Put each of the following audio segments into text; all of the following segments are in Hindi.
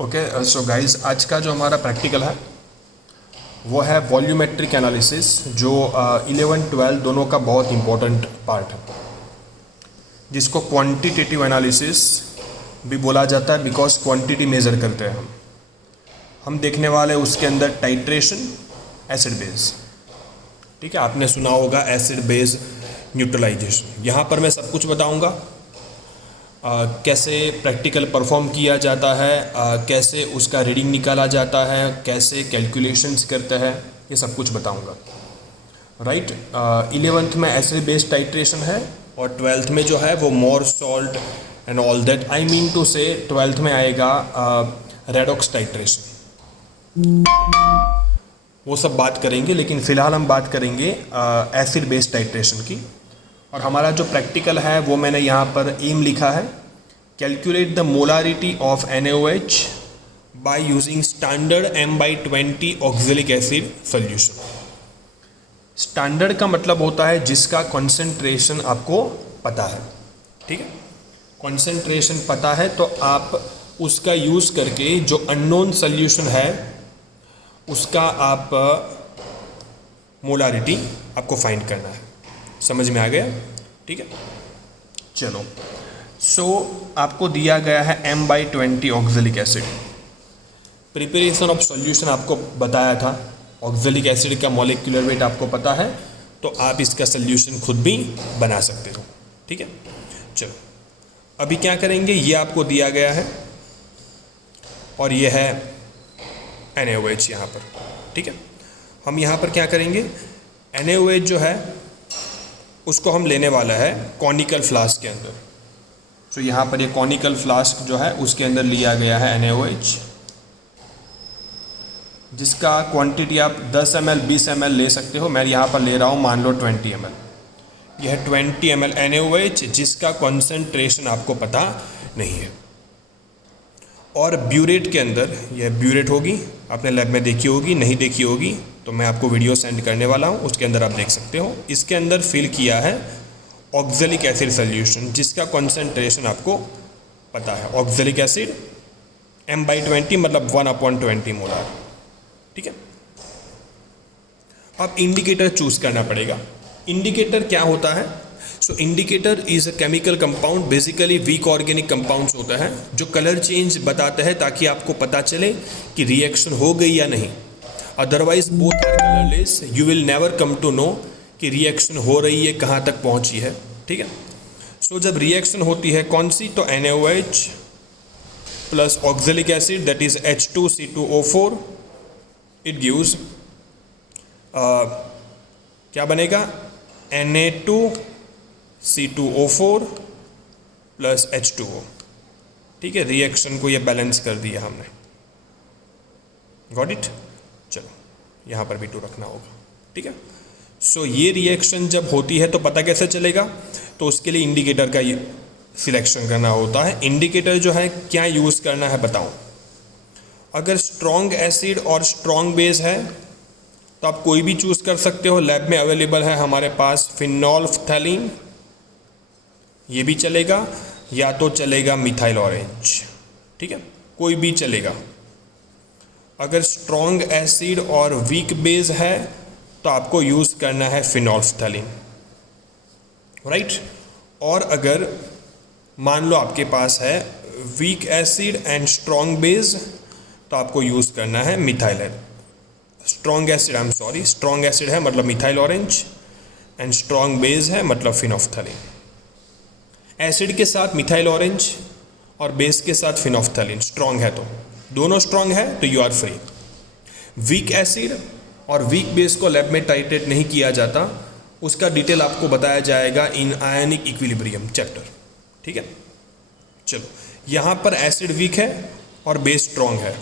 ओके सो गाइस, आज का जो हमारा प्रैक्टिकल है वो है वॉल्यूमेट्रिक एनालिसिस, जो 11-12 दोनों का बहुत इंपॉर्टेंट पार्ट है, जिसको क्वांटिटेटिव एनालिसिस भी बोला जाता है बिकॉज क्वांटिटी मेज़र करते हैं हम देखने वाले उसके अंदर टाइट्रेशन, एसिड बेस। ठीक है, आपने सुना होगा एसिड बेस न्यूट्रलाइजेशन। यहाँ पर मैं सब कुछ बताऊँगा, कैसे प्रैक्टिकल परफॉर्म किया जाता है, कैसे उसका रीडिंग निकाला जाता है, कैसे कैलकुलेशंस करते हैं, ये सब कुछ बताऊंगा। राइट, 11th में एसिड बेस टाइट्रेशन है और 12th में जो है वो more salt and all that, I mean to say 12th में आएगा रेडॉक्स टाइट्रेशन। वो सब बात करेंगे, लेकिन फ़िलहाल हम बात करेंगे एसिड बेस टाइट्रेशन की। और हमारा जो प्रैक्टिकल है वो मैंने यहाँ पर एम लिखा है, calculate the molarity of NaOH by using standard M/20 oxalic acid solution. Standard का मतलब होता है जिसका कॉन्सेंट्रेशन आपको पता है। ठीक है, कॉन्सेंट्रेशन पता है तो आप उसका यूज़ करके जो अननोन सोल्यूशन है उसका आप मोलारिटी आपको फाइंड करना है। समझ में आ गया? ठीक है, चलो। सो आपको दिया गया है M/20 oxalic acid. Preparation of solution आपको बताया था, ऑक्जेलिक एसिड का मॉलिक्यूलर वेट आपको पता है तो आप इसका सॉल्यूशन खुद भी बना सकते हो। ठीक है, चलो अभी क्या करेंगे, ये आपको दिया गया है और ये है NaOH यहाँ पर। ठीक है, हम यहाँ पर क्या करेंगे, NaOH जो है उसको हम लेने वाला है कॉनिकल फ्लास्क के अंदर। तो यहाँ पर ये कॉनिकल फ्लास्क जो है उसके अंदर लिया गया है NaOH, जिसका क्वांटिटी आप 10 ml 20 ml ले सकते हो। मैं यहाँ पर ले रहा हूँ मान लो 20 ml। यह 20 ml NaOH जिसका कॉन्सेंट्रेशन आपको पता नहीं है। और ब्यूरेट के अंदर, यह ब्यूरेट होगी, आपने लैब में देखी होगी, नहीं देखी होगी तो मैं आपको वीडियो सेंड करने वाला हूँ, उसके अंदर आप देख सकते हो। इसके अंदर फिल किया है ऑक्जेलिक एसिड सोल्यूशन जिसका कॉन्सेंट्रेशन आपको पता है। ऑक्जेलिक एसिड M/20 मतलब 1/20 मोलार। ठीक है, अब इंडिकेटर चूज करना पड़ेगा। इंडिकेटर क्या होता है? So indicator is a chemical compound, basically weak organic compounds होता है जो कलर चेंज बताते हैं ताकि आपको पता चले कि रिएक्शन हो गई या नहीं। Otherwise both are colourless, you will never come to know कि रिएक्शन हो रही है, कहाँ तक पहुँची है। ठीक है, सो जब रिएक्शन होती है कौन सी, तो NaOH plus oxalic acid that is H2C2O4, it gives क्या बनेगा, Na2C2O4 प्लस H2O। ठीक है, रिएक्शन को ये बैलेंस कर दिया हमने। Got it? चलो यहाँ पर भी 2 रखना होगा। ठीक है, सो ये रिएक्शन जब होती है तो पता कैसे चलेगा, तो उसके लिए इंडिकेटर का सिलेक्शन करना होता है। इंडिकेटर जो है क्या यूज़ करना है बताऊँ। अगर स्ट्रॉन्ग एसिड और स्ट्रॉन्ग बेस है तो आप कोई भी चूज़ कर सकते हो। लैब में अवेलेबल है हमारे पास फिनोल्फ्थैलीन, ये भी चलेगा, या तो चलेगा मिथाइल ऑरेंज। ठीक है, कोई भी चलेगा। अगर स्ट्रॉन्ग एसिड और वीक बेस है तो आपको यूज़ करना है फिनोल्फ्थैलीन। राइट, और अगर मान लो आपके पास है weak acid and strong base तो आपको यूज़ करना है methyl strong acid, I am sorry, strong acid है मतलब methyl orange and strong base है मतलब फिनोल्फ्थैलीन। एसिड के साथ मिथाइल ऑरेंज और बेस के साथ फिनोल्फ्थैलीन स्ट्रॉन्ग है, तो दोनों स्ट्रॉन्ग है तो you are free. Weak acid और वीक बेस को लैब में टाइट्रेट नहीं किया जाता, उसका डिटेल आपको बताया जाएगा इन आयनिक इक्विलिब्रियम चैप्टर। ठीक है, चलो यहाँ पर एसिड वीक है और बेस स्ट्रॉन्ग है,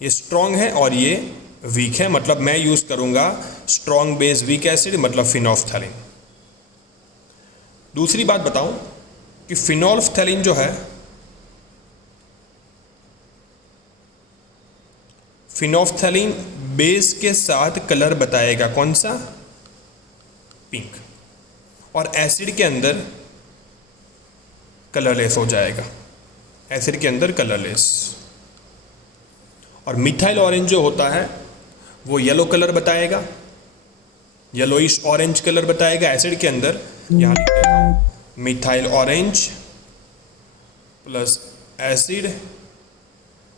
ये स्ट्रॉन्ग है और ये वीक है, मतलब मैं यूज़ करूँगा स्ट्रॉन्ग बेस वीक एसिड मतलब फिनोल्फ्थैलीन। दूसरी बात बताऊँ कि फिनोल्फ्थैलीन जो है, फिनोल्फ्थैलीन बेस के साथ कलर बताएगा कौन सा, पिंक, और एसिड के अंदर कलरलेस हो जाएगा। एसिड के अंदर कलरलेस। और मिथाइल ऑरेंज जो होता है वो येलो कलर बताएगा, येलोइश ऑरेंज कलर बताएगा एसिड के अंदर। यहाँ लिख देता हूँ methyl orange plus acid,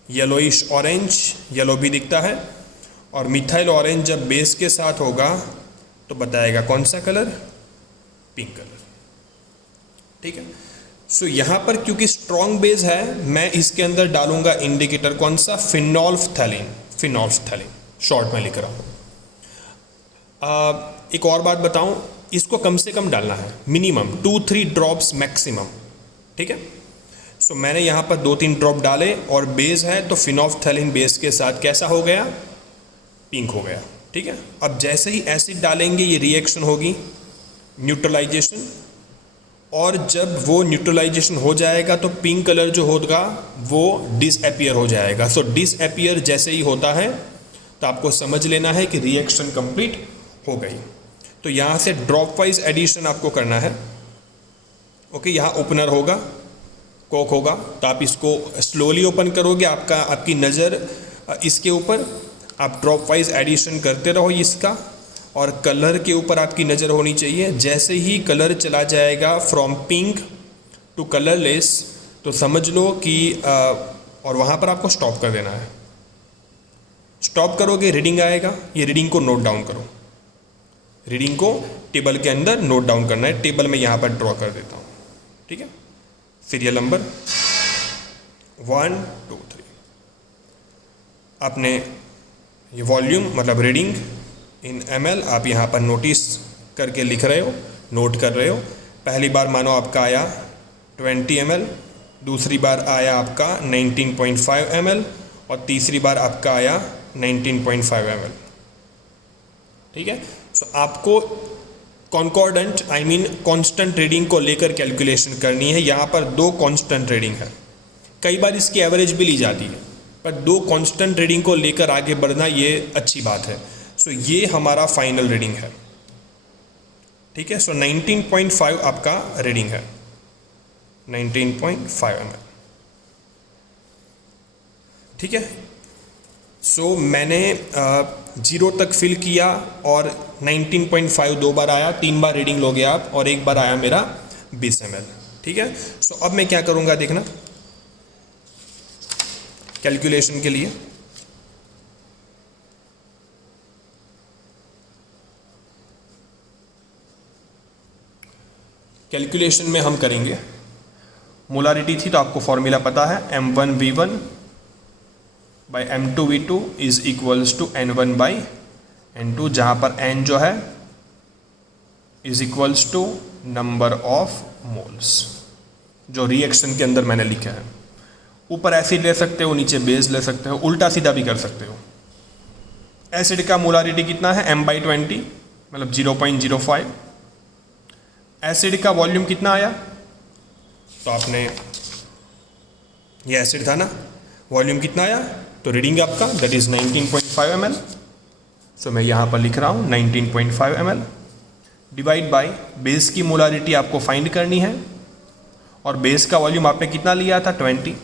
yellowish orange, yellow भी दिखता है, और मिथाइल ऑरेंज जब बेस के साथ होगा तो बताएगा कौन सा कलर, पिंक कलर। ठीक है, सो यहाँ पर क्योंकि स्ट्रॉन्ग बेस है मैं इसके अंदर डालूंगा इंडिकेटर कौन सा, फिनोल्फथैलीन, फिनोल्फथैलीन शॉर्ट में लिख रहा हूँ। एक और बात बताऊँ, इसको कम से कम डालना है, मिनिमम 2-3 ड्रॉप्स मैक्सिमम। ठीक है, सो मैंने यहाँ पर 2-3 ड्रॉप डाले और बेस है तो फिनोल्फथैलीन बेस के साथ कैसा हो गया, पिंक हो गया। ठीक है, अब जैसे ही एसिड डालेंगे ये रिएक्शन होगी न्यूट्रलाइजेशन, और जब वो न्यूट्रलाइजेशन हो जाएगा तो पिंक कलर जो होगा वो डिसअपियर हो जाएगा। सो डिसअपियर जैसे ही होता है तो आपको समझ लेना है कि रिएक्शन कंप्लीट हो गई। तो यहाँ से ड्रॉप वाइज एडिशन आपको करना है। ओके, यहाँ ओपनर होगा, कोक होगा, तो आप इसको स्लोली ओपन करोगे, आपकी नज़र इसके ऊपर, आप ड्रॉप वाइज एडिशन करते रहो इसका, और कलर के ऊपर आपकी नज़र होनी चाहिए। जैसे ही कलर चला जाएगा फ्रॉम पिंक टू कलरलेस तो समझ लो कि और वहाँ पर आपको स्टॉप कर देना है। स्टॉप करोगे रीडिंग आएगा, ये रीडिंग को नोट डाउन करो, रीडिंग को टेबल के अंदर नोट डाउन करना है। टेबल में यहाँ पर ड्रॉ कर देता हूँ। ठीक है, सीरियल नंबर 1 2 3, आपने ये वॉल्यूम मतलब रीडिंग इन ml आप यहाँ पर नोटिस करके लिख रहे हो, नोट कर रहे हो। पहली बार मानो आपका आया 20 ml, दूसरी बार आया आपका 19.5 ml, और तीसरी बार आपका आया 19.5 ml। ठीक है, सो आपको concordant I mean constant reading को लेकर कैलकुलेशन करनी है। यहाँ पर 2 कांस्टेंट रीडिंग है, कई बार इसकी एवरेज भी ली जाती है, पर 2 कांस्टेंट रीडिंग को लेकर आगे बढ़ना ये अच्छी बात है। सो ये हमारा फाइनल रीडिंग है। ठीक है, सो 19.5 आपका रीडिंग है, 19.5 ml। ठीक है, सो मैंने 0 तक फिल किया और 19.5 2 बार आया, 3 बार रीडिंग लोगे आप, और 1 बार आया मेरा 20 ml। ठीक है, सो अब मैं क्या करूँगा देखना कैलकुलेशन के लिए। कैलकुलेशन में हम करेंगे, मोलारिटी थी तो आपको फॉर्मूला पता है, m1v1 by m2v2 is equals to n1 by n2, जहाँ पर n जो है is equals to number of moles जो रिएक्शन के अंदर मैंने लिखा है। ऊपर एसिड ले सकते हो, नीचे बेस ले सकते हो, उल्टा सीधा भी कर सकते हो। एसिड का मोलारिटी कितना है, m/20 मतलब 0.05। एसिड का वॉल्यूम कितना आया, तो आपने ये एसिड था ना, वॉल्यूम कितना आया, तो रीडिंग आपका दैट इज 19.5 ml। सो मैं यहाँ पर लिख रहा हूँ 19.5 ml डिवाइड बाय बेस की मोलारिटी आपको फाइंड करनी है, और बेस का वॉल्यूम आपने कितना लिया था 20।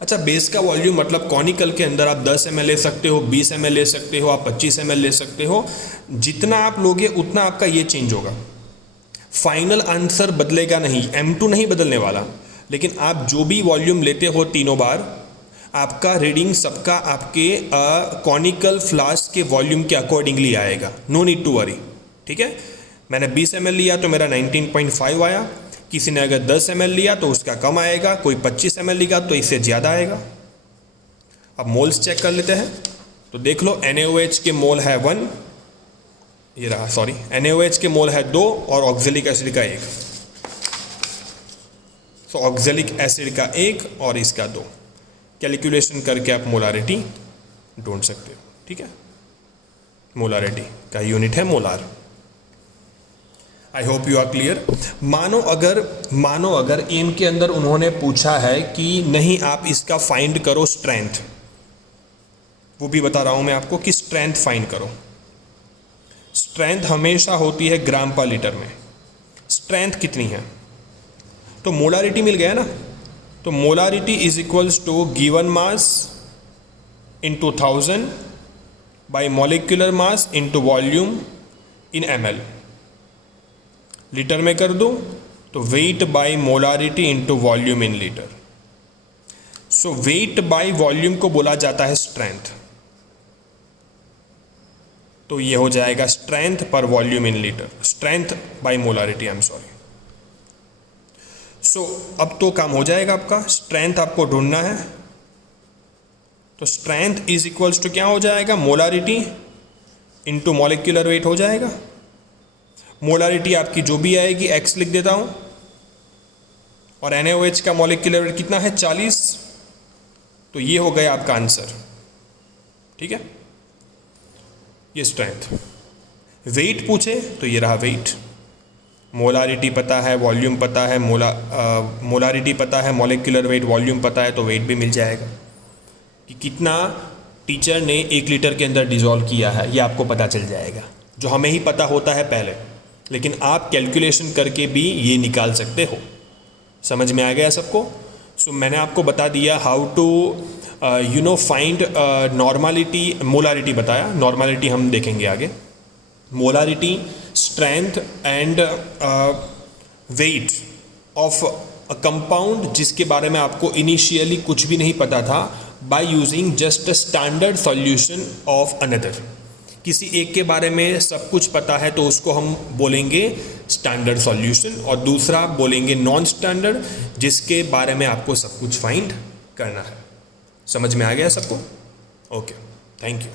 अच्छा, बेस का वॉल्यूम मतलब कॉनिकल के अंदर आप 10 ml ले सकते हो, 20 ml ले सकते हो, आप 25 ml ले सकते हो। जितना आप लोगे उतना आपका ये चेंज होगा, फाइनल आंसर बदलेगा नहीं, m2 नहीं बदलने वाला, लेकिन आप जो भी वॉल्यूम लेते हो तीनों बार आपका रीडिंग सबका आपके कॉनिकल फ्लास्क के वॉल्यूम के अकॉर्डिंगली आएगा। No need to worry. ठीक है, मैंने 20 ml लिया तो मेरा 19.5 आया, किसी ने अगर 10 ml लिया तो उसका कम आएगा, कोई 25 ml लिया तो इससे ज़्यादा आएगा। अब मोल्स चेक कर लेते हैं, तो देख लो NaOH के मोल है 1, ये रहा, सॉरी NaOH के मोल है 2 और ऑक्जेलिक एसिड का 1। सो ऑक्जेलिक एसिड का 1 और इसका 2। कैलकुलेशन करके आप मोलारिटी ढूंढ सकते हो। ठीक है, मोलारिटी का यूनिट है molar. I hope you are clear. मानो अगर एम के अंदर उन्होंने पूछा है कि नहीं आप इसका फाइंड करो स्ट्रेंथ, वो भी बता रहा हूं मैं आपको कि स्ट्रेंथ फाइंड करो। स्ट्रेंथ हमेशा होती है ग्राम पर लीटर में। स्ट्रेंथ कितनी है, तो मोलारिटी मिल गया ना, तो molarity is equals to given mass into 1000 by molecular mass into volume in ml। Litre में कर दूँ तो weight by molarity into volume in litre. So weight by volume को बोला जाता है स्ट्रेंथ, तो ये हो जाएगा स्ट्रेंथ पर volume in litre, strength by molarity, I am sorry. So अब तो काम हो जाएगा आपका, स्ट्रेंथ आपको ढूंढना है, तो स्ट्रेंथ इज इक्वल्स टू क्या हो जाएगा, मोलारिटी इंटू मॉलिक्यूलर वेट हो जाएगा। मोलारिटी आपकी जो भी आएगी x लिख देता हूं, और NaOH का मॉलिक्यूलर वेट कितना है 40, तो ये हो गया आपका आंसर। ठीक है, ये स्ट्रेंथ। वेट पूछे तो ये रहा वेट, मोलारिटी पता है, वॉल्यूम पता है, मोलारिटी पता है, मॉलिक्यूलर वेट, वॉल्यूम पता है, तो वेट भी मिल जाएगा कि कितना टीचर ने 1 लीटर के अंदर डिज़ोल्व किया है, ये आपको पता चल जाएगा, जो हमें ही पता होता है पहले, लेकिन आप कैलकुलेशन करके भी ये निकाल सकते हो। समझ में आ गया सबको? सो मैंने आपको बता दिया how to find normality, molarity बताया, नॉर्मलिटी हम देखेंगे आगे। Molarity, strength and weight of a compound जिसके बारे में आपको इनिशियली कुछ भी नहीं पता था, by using just a standard solution of another. किसी एक के बारे में सब कुछ पता है तो उसको हम बोलेंगे स्टैंडर्ड सॉल्यूशन, और दूसरा बोलेंगे नॉन स्टैंडर्ड जिसके बारे में आपको सब कुछ फाइंड करना है। समझ में आ गया सबको? Okay, thank you.